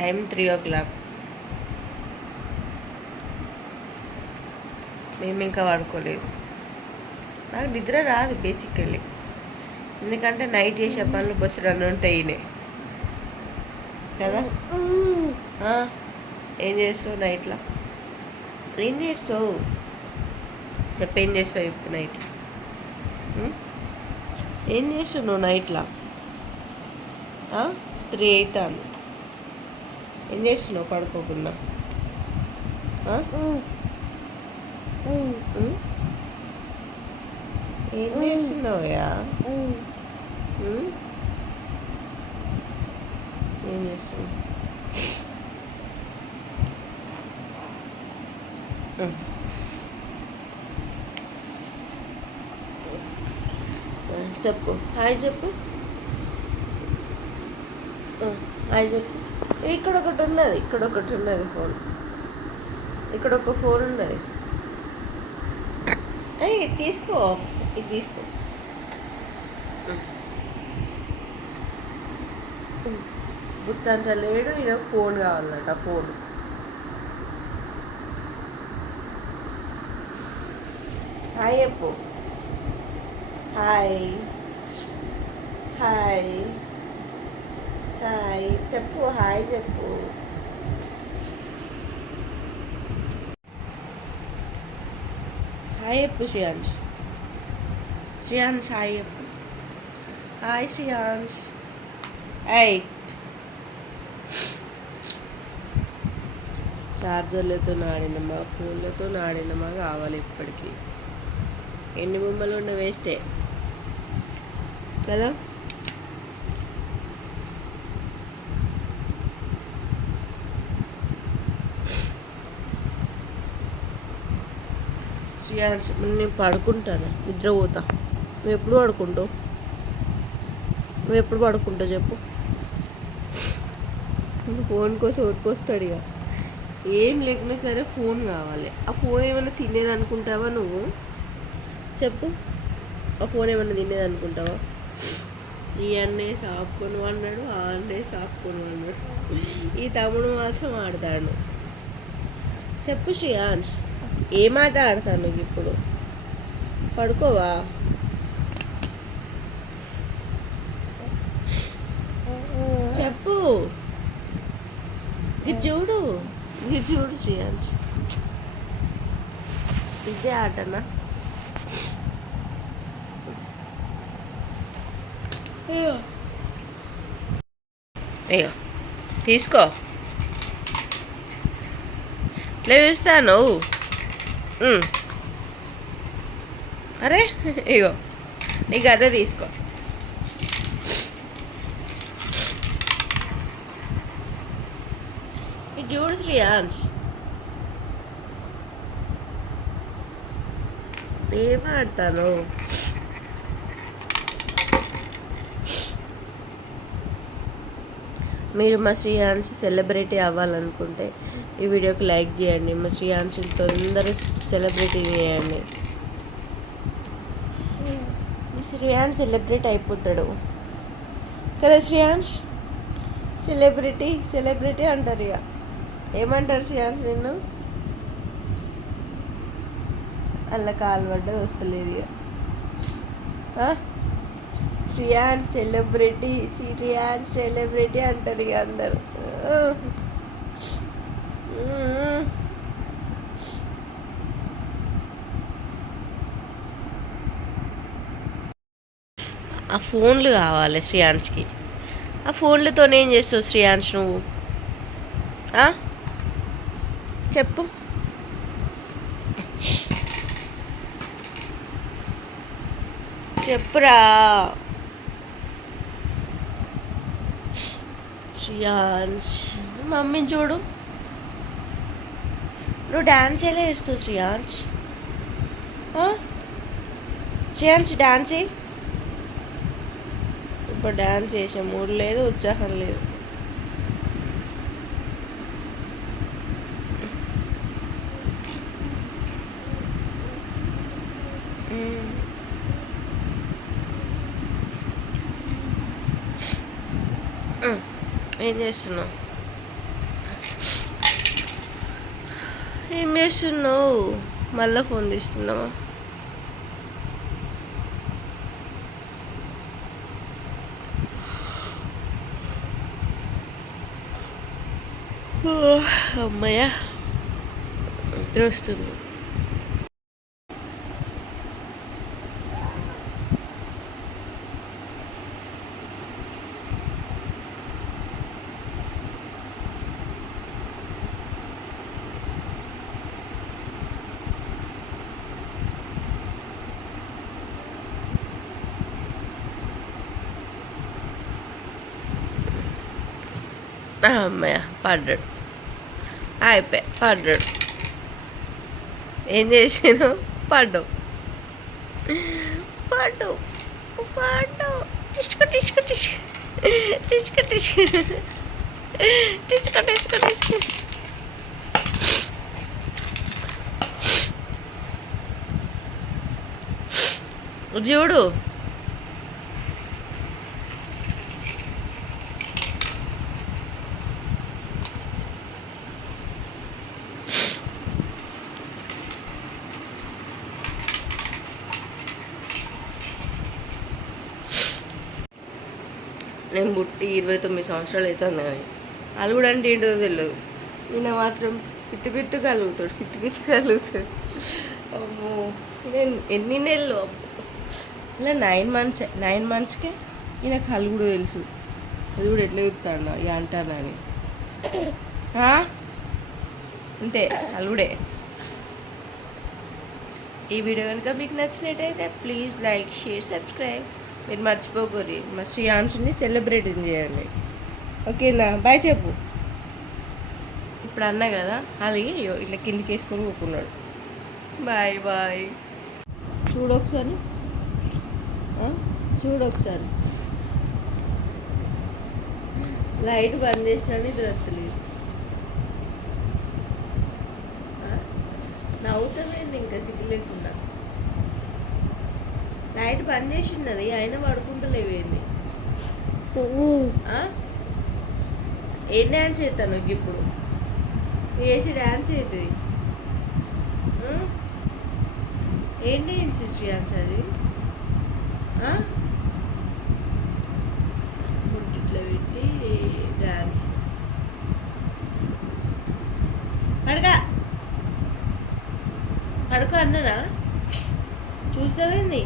Time 3 o'clock. మేము ఇంకా పడుకోలేదు. నాకు నిద్ర రాదు బేసికల్లీ, ఎందుకంటే నైట్ చేసే పనులు బొచ్చడన్ని ఉంటాయి కదా. ఏం చేస్తావు నైట్లో? ఏం చేస్తావు ఏం చేస్తావు ఇప్పుడు నైట్? ఏం చేస్తావు నువ్వు నైట్లో? 3 అవుతాను. ఏం చేస్తున్నావు పడుకోకుండా? ఏం చేస్తున్నావయ్యా? ఏం చేస్తున్నావు? చెప్పు, హాయ్ చెప్పు, హాయ్ చెప్పు. ఇక్కడ ఒకటి ఉన్నది ఫోన్, ఇక్కడ ఒక ఫోన్ ఉన్నది. తీసుకో, ఇది తీసుకో. గుర్తంత లేడు, ఈయన ఫోన్ కావాలన్నట. ఫోన్ హాయ్ చెప్పు, హాయ్ హాయ్ హాయ్ చెప్పు, హాయ్ చెప్పు. హాయ్ చెప్పు శ్రేయాంష్. హాయ్ చెప్పు. హాయ్ శ్రేయాంష్. చార్జర్లతో ఆడినమా, ఫోన్లతో ఆడినమా కావాలి ఇప్పటికీ. ఎన్ని బొమ్మలు ఉన్న వేస్టే కదా. శ్రేయాంష్, నేను పడుకుంటాను, నిద్రపోతా. నువ్వు ఎప్పుడు పడుకుంటావు చెప్పు. ఫోన్ కోసం ఉరికొస్తాడు ఇక. ఏం లేకున్నా సరే ఫోన్ కావాలి. ఆ ఫోన్ ఏమైనా తినేది అనుకుంటావా నువ్వు? చెప్పు, ఆ ఫోన్ ఏమైనా తినేది అనుకుంటావా? ఈ అన్నయ్య సాపుకొని అన్నాడు, ఆ అన్నయ్య సాపుకొని అన్నాడు, ఈ తమ్ముడు మాత్రం ఆడతాడు. చెప్పు శ్రేయాంష్, ఏం ఆట ఆడతాను నువ్వు ఇప్పుడు? పడుకోవా? చెప్పు. ఇది చూడు శ్రేయాంష్, ఇదే ఆటనా? అయ్యో తీసుకో, ఇట్లా చూస్తాను. అరే ఇగో, నీకు అదే తీసుకో. చూడు శ్రేయాంష్, ఏం ఆడతాను? మీరు మా శ్రేయాంష్ సెలబ్రిటీ అవ్వాలనుకుంటే ఈ వీడియోకి లైక్ చేయండి. మా శ్రేయాంష్ తొందరగా సెలబ్రిటీ చేయండి. శ్రేయాంష్ సెలబ్రిటీ అయిపోతాడు కదా. శ్రేయాంష్ సెలబ్రిటీ అంటారు ఇక. ఏమంటారు శ్రేయాంష్ నిన్ను? అలా కాలు పడ్డది వస్తలేదు ఇక. శ్రేయాంష్ సెలబ్రిటీ అంటారు ఇక అందరు. ఆ ఫోన్లు కావాలి శ్రేయాంష్కి. ఆ ఫోన్లతోనే ఏం చేస్తావు శ్రేయాంష్ నువ్వు? చెప్పు. చెప్పురా శ్రేయాంష్. మమ్మీని చూడు, నువ్వు డ్యాన్స్ ఎలా వేస్తావు శ్రేయాంష్? డ్యాన్స్ ఇప్పుడు డ్యాన్స్ చేసే మూడు లేదు, ఉత్సాహం లేదు. ఏం చేస్తున్నావు? ఏం చేస్తున్నావు? మళ్ళీ ఫోన్ తీస్తున్నావా? అమ్మయ్య నిద్ర వస్తుంది. అమ్మయ్య పడ్డాడు. అయిపోయి పడ్డాడు. ఏం చేసాను? పడ్డావు పడ్డావు పడ్డావు. టిష్క టిష్క టిష్క టిష్క టిష్క టిష్క టిష్క టిష్క. చూడు నేను పుట్టి 29 సంవత్సరాలు అవుతుంది కానీ అలుగుడు అంటే ఏంటో తెలియదు. ఈయన మాత్రం పిత్తి కలుగుతాడు, పిత్తి కలుగుతాడు. అమ్మో నేను ఎన్ని నెలలు ఇలా 9 మంత్స్కే ఈయన కలుగుడు తెలుసు. అది కూడా ఎట్లా చూస్తాడు ఇక అంటానని. అంతే అలుగుడే. ఈ వీడియో కనుక మీకు నచ్చినట్టయితే ప్లీజ్ లైక్, షేర్, సబ్స్క్రైబ్. మీరు మర్చిపోకూరి మా శ్రీయాన్స్ని సెలబ్రేట్ చేయండి. ఓకేనా? బాయ్ చెప్పు. ఇప్పుడు అన్నా కదా అలాగే ఇట్లా కిందికి వేసుకొని కూకున్నాడు. Bye bye. చూడొకసారి చూడొకసారి. లైట్ బంద్ చేసినా ఇది రత్తలేదు. నవ్వుతామైంది ఇంకా సిగ్గు లేకుండా. లైట్ బంద్ చేసి ఉన్నది అయినా పడుకుంటలేవేంది? ఏం డ్యాన్స్ చేస్తాను ఇప్పుడు? వేసి డ్యాన్స్ అవుతుంది. ఏంటి డ్యాన్స్ అది? ఇట్లా పెట్టి డ్యాన్స్ పడుకో అన్ననా? చూస్తావేంది?